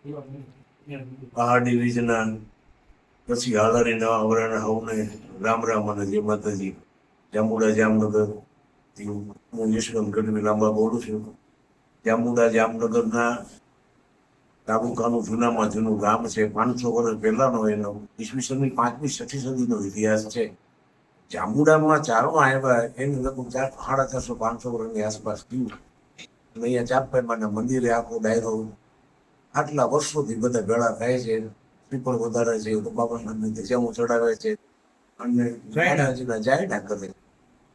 પહાડ ડિવિઝનના પછી હાલારી નવા વરાણા હવને રામ રામ અને જય માતાજી. જાંબુડા જામનગર હું યશવંત ગઢવી લાંબા બોલું છું. જાંબુડા જામનગરના તાલુકાનું જૂનામાં જૂનું ગામ છે. 500 વર્ષ પહેલાનો એનો ઈસવીસનની 5મી 6ઠી સદીનો ઇતિહાસ છે. જાંબુડામાં ચારણો આવ્યા એની લગભગ 450-500 વર્ષની આસપાસ થયું. અને અહીંયા ચાપભાઈમાના મંદિરે આખો ડાયરો આટલા વર્ષોથી બધા ભેળા થાય છે. પીપળ વધારે છે, બાબાના મંદિર જેવું ચડાવે છે અને જાયડાજીના જાયડા કરે.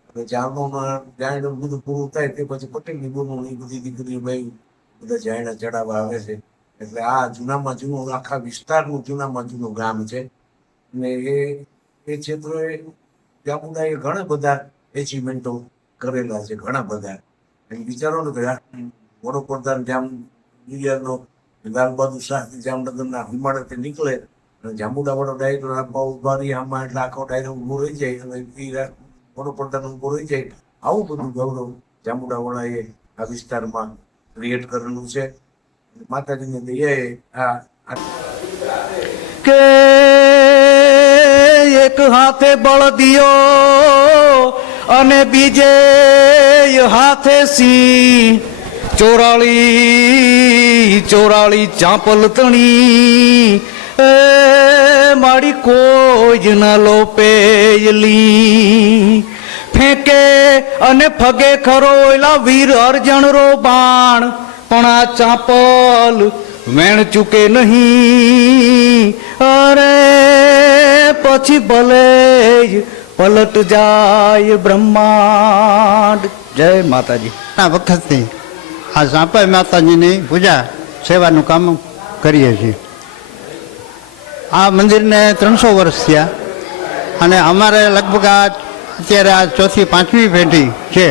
અને ચારણોમાં જાયડું બધું પૂરું થાય તે પછી પટેલની બોનું એ બધી દીકરી ભાઈ બધા જાયડા ચડાવવા આવે છે. એટલે આ જૂનામાં જૂનું આખા વિસ્તારનું જૂનામાં જૂનું ગામ છે. અને એ ક્ષેત્રોએ જાંબુડાએ ઘણા બધા એચિવમેન્ટો કરેલા છે, ઘણા બધા. એમ વિચારો ને કે વડોપ્રધાન ઇન્ડિયાનો લાલ બહાદુર શાસ્ત્રી જામનગરના હિમાલયથી નીકળે અને જાંબુડા વાળો ડાયરો આપવા ઉભા રહી આમાં, એટલે આખો ડાયરો ઊભો રહી જાય અને વડોપ્રધાન ઊભો રહી જાય. આવું બધું ગૌરવ જાંબુડા વાળાએ આ વિસ્તારમાં ક્રિએટ કરેલું છે. માતાજીની દયાએ કે એક હાથે બળદિયો અને બીજે હાથે સિંહ, 44 ચાંપલ તણી એ મારી કોઈ જ ન લોપેલી. ફેંકે અને ફગે ખરો એલા વીર અર્જણ રો બાણ, પણ આ ચાંપલ વેણ ચૂકે નહીં. અરે પછી ભલે જ પલટ જાય બ્રહ્માંડ. જય માતાજી. આ વખતથી આ ચાંપાઈ માતાજીની પૂજા સેવાનું કામ કરીએ છીએ. આ મંદિરને 300 વર્ષ થયા અને અમારે લગભગ અત્યારે આ 4થી 5મી પેઢી છે.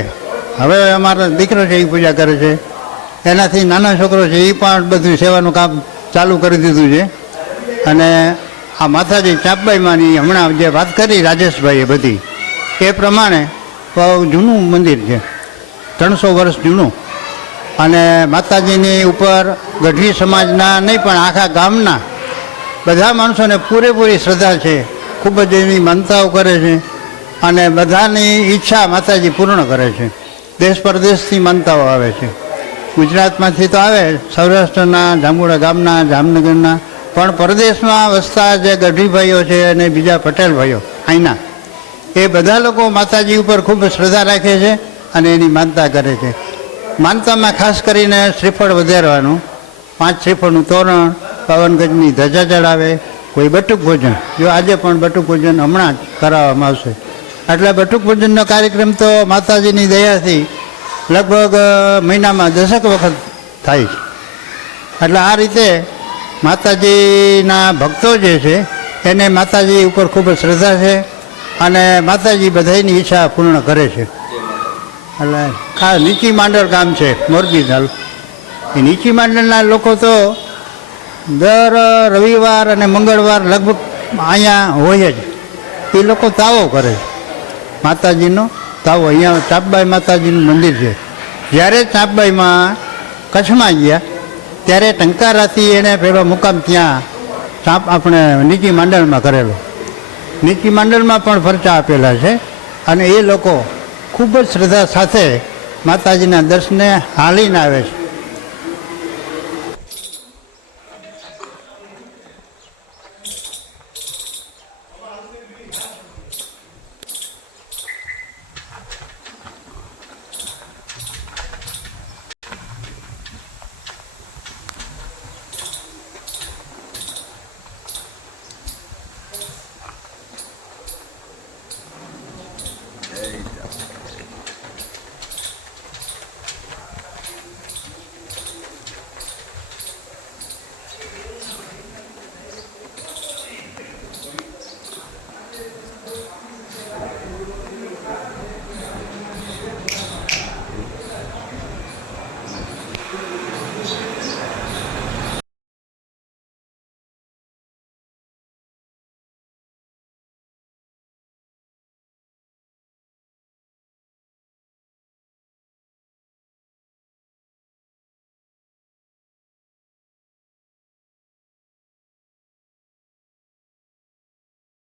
હવે અમારો દીકરો છે એ પૂજા કરે છે, એનાથી નાના છોકરો છે એ પણ બધું સેવાનું કામ ચાલુ કરી દીધું છે. અને આ માતાજી ચાંપાઈમાંની હમણાં જે વાત કરી રાજેશભાઈએ બધી એ પ્રમાણે જૂનું મંદિર છે, 300 વર્ષ જૂનું. અને માતાજીની ઉપર ગઢવી સમાજના નહીં પણ આખા ગામના બધા માણસોને પૂરેપૂરી શ્રદ્ધા છે. ખૂબ જ એની માનતાઓ કરે છે અને બધાની ઈચ્છા માતાજી પૂર્ણ કરે છે. દેશ પરદેશથી માનતાઓ આવે છે. ગુજરાતમાંથી તો આવે, સૌરાષ્ટ્રના, જાંબુડા ગામના, જામનગરના, પણ પરદેશમાં વસતા જે ગઢવી ભાઈઓ છે અને બીજા પટેલ ભાઈઓ અહીંના, એ બધા લોકો માતાજી ઉપર ખૂબ શ્રદ્ધા રાખે છે અને એની માનતા કરે છે. માનતામાં ખાસ કરીને શ્રીફળ વધારવાનું, 5 શ્રીફળનું તોરણ, 52 ગજની ધજા ચડાવે, કોઈ બટુક ભોજન. જો આજે પણ બટુક ભોજન હમણાં જ કરાવવામાં આવશે. એટલે બટુક ભોજનનો કાર્યક્રમ તો માતાજીની દયાથી લગભગ મહિનામાં 10 વખત થાય છે. એટલે આ રીતે માતાજીના ભક્તો જે છે એને માતાજી ઉપર ખૂબ શ્રદ્ધા છે અને માતાજી બધાની ઈચ્છા પૂર્ણ કરે છે. એટલે ખાસ નીચી માંડળ ગામ છે મોરબી તાલુકો. એ નીચી માંડળના લોકો તો દર રવિવાર અને મંગળવાર લગભગ અહીંયા હોય જ. એ લોકો તાવો કરે છે, માતાજીનો તાવો. અહીંયા ચાંપબાઈ માતાજીનું મંદિર છે. જ્યારે ચાંપબાઈમાં કચ્છમાં ગયા ત્યારે ટંકારાથી એને પેલો મુકામ ત્યાં આપણે નીચી માંડળમાં કરેલો. નીચી માંડળમાં પણ પરચા આપેલા છે અને એ લોકો ખૂબ જ શ્રદ્ધા સાથે માતાજીના દર્શને હાલીને આવે છે.